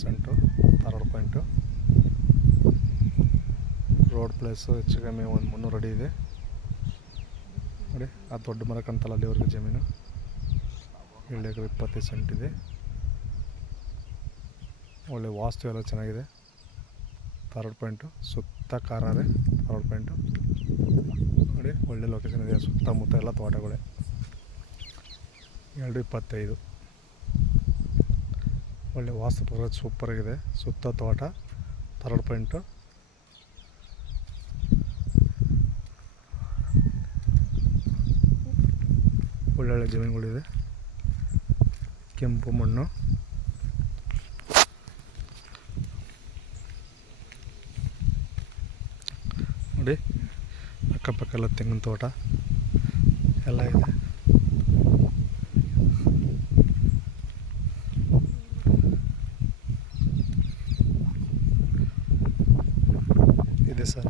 70% Dharwad point. Road place ಹೆಚ್ಚು ಕಮ್ಮಿ ಒಂದು 300 ಅಡಿ ಇದೆ ನೋಡಿ. ಆ ದೊಡ್ಡ ಮರ ಕಾಣ್ತಲ್ಲ ಅಲ್ಲಿವರೆಗೂ ಜಮೀನು. 7 ಎಕರೆ 25 ಸೆಂಟ್ ಇದೆ. ಒಳ್ಳೆ ವಾಸ್ತು ಎಲ್ಲ ಚೆನ್ನಾಗಿದೆ. ಧಾರವಾಡ ಪಾಯಿಂಟು ಸುತ್ತ ಕಾರಾರೆ ಧಾರವಾಡ ಪಾಯಿಂಟು ನೋಡಿ. ಒಳ್ಳೆ ಲೊಕೇಶನ್ ಇದೆ. ಸುತ್ತಮುತ್ತ ಎಲ್ಲ ತೋಟಗಳೇ. 225 ಒಳ್ಳೆ ವಾಸ್ತು ಪರ ಸೂಪರಾಗಿದೆ. ಸುತ್ತ ತೋಟ ಧಾರವಾಡ ಪಾಯಿಂಟು. ಒಳ್ಳೊಳ್ಳೆ ಜಮೀನುಗಳಿದೆ. ಕೆಂಪು ಮಣ್ಣು ನೋಡಿ. ಅಕ್ಕಪಕ್ಕ ಎಲ್ಲ ತೆಂಗಿನ ತೋಟ ಎಲ್ಲ ಇದೆ. ಇದೆ ಸರ್.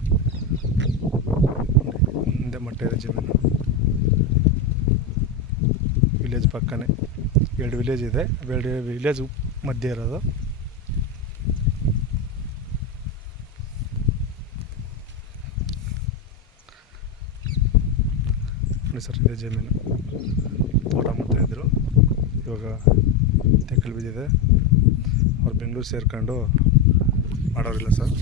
ಹಿಂದೆ ಮಟ್ಟ ಇದೆ ಜಮೀನು. ವಿಲೇಜ್ ಪಕ್ಕನೇ 2 ವಿಲೇಜ್ ಇದೆ. 2 ವಿಲೇಜ್ ಮಧ್ಯೆ ಇರೋದು. ನೋಡಿ ಸರ್, ಇದೆ ಜಮೀನು. ತೋಟ ಮಾಡ್ತಾ ಇದ್ದರು, ಇವಾಗ ತೆಕ್ಕಲು ಬಿದ್ದಿದೆ. ಅವ್ರು ಬೆಂಗಳೂರು ಸೇರ್ಕೊಂಡು ಮಾಡೋರಿಲ್ಲ ಸರ್.